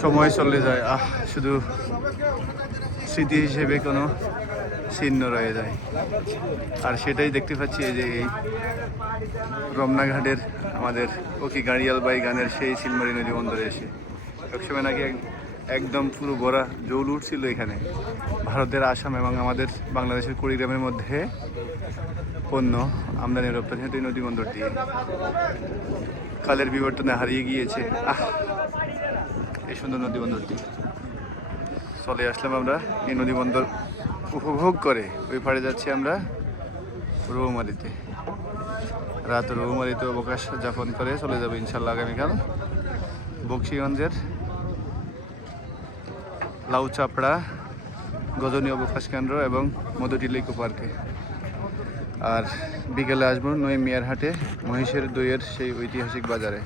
সময় চলে যায়। আহ, শুধু স্মৃতি হিসেবে কোনো চিহ্ন রয়ে যায়। আর সেটাই দেখতে পাচ্ছি যে এই রমনাঘাটের আমাদের ওকি গাড়িয়ালবাই গানের সেই শিলমারি নদী বন্দরে এসে। একসময় নাকি এক- একদম পুরো ভরা জৌল উঠছিল এখানে। ভারতের আসাম এবং আমাদের বাংলাদেশের কুড়িগ্রামের মধ্যে পণ্য আমদানি রপ্তানি হতো এই নদী বন্দর দিয়ে কালের বিবর্তনে হারিয়ে গিয়েছে। আহ এই সুন্দর নদী বন্দরটি চলে আসলাম আমরা এই নদী বন্দর উপভোগ করে। ওই পাড়ে যাচ্ছি আমরা রৌমারিতে রাত রৌমারিতে অবকাশ যাপন করে চলে যাবে ইনশাল্লাহ আগামীকাল বক্সিগঞ্জের লাউচাপড়া গজনী অবকাশ কেন্দ্র এবং মধুটিল ইকো পার্কে। আর বিকেলে আসব নয় মিয়ারহাটে মহিষের দইয়ের সেই ঐতিহাসিক বাজারে।